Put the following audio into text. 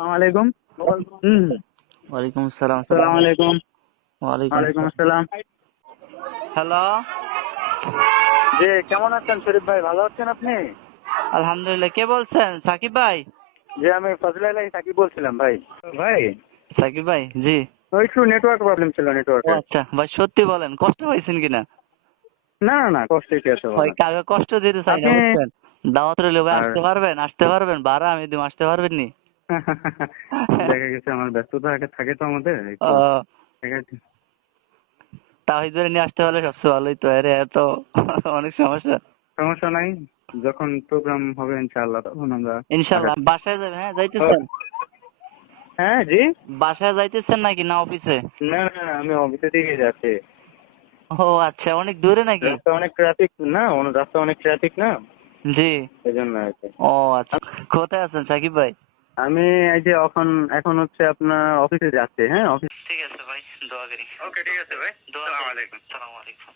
আসসালামু আলাইকুম। ওয়ালাইকুম আসসালাম। আসসালামু আলাইকুম। ওয়ালাইকুম ওয়ালাইকুম আসসালাম। হ্যালো, জি, কেমন আছেন শরীফ ভাই? ভালো আছেন আপনি? আলহামদুলিল্লাহ। কে বলছেন? সাকিব ভাই? জি, আমি ফজলে আলাই সাকিব বলছিলাম ভাই। ভাই, সাকিব ভাই, জি। ওই একটু নেটওয়ার্ক প্রবলেম ছিল, ও নেটওয়ার্কের। আচ্ছা ভাই, সত্যি বলেন, কষ্ট পাইছেন কিনা? না না না, কষ্ট কি আছে ভাই বলেন। কাউকে কষ্ট দিতে চাই না, আপনি বুঝছেন? দাওয়াত রইল ভাই, আর আসতে পারবেন? আসতে পারবেন? ভাড়া আমি দিব, আসতে পারবেন নি? দেখা গেছে আমার ব্যস্ততা থাকে তো আমাদের একটু। ও, ঠিক আছে, তাহিদ ধরে নিয়ে আসতে পারলে সবচেয়ে ভালোই তো। আরে এত অনেক সমস্যা। সমস্যা নাই। যখন প্রোগ্রাম হবে ইনশাআল্লাহ তখন আমরা ইনশাল্লাহ। আগাচ্ছি। বাসায় যাবেন? হ্যাঁ, ও, যাইতেছেন? হ্যাঁ জি। বাসায় যাইতেছেন নাকি না অফিসে? না না, আমি অফিসের দিকে যাচ্ছি। ও আচ্ছা, অনেক দূরে নাকি? রাস্তা অনেক ট্রাফিক না, রাস্তা অনেক ট্রাফিক না, জি। এই জন্য আর কি। ও আচ্ছা, কোথায় আছেন সাকিব ভাই? আমি এই যে এখন হচ্ছে আপনার অফিসে যাচ্ছি। হ্যাঁ, অফিস। ঠিক আছে ভাই, দোয়া করি। ওকে, ঠিক আছে ভাই। দোয়া আসসালামু করি। আলাইকুম। আসসালামু আলাইকুম।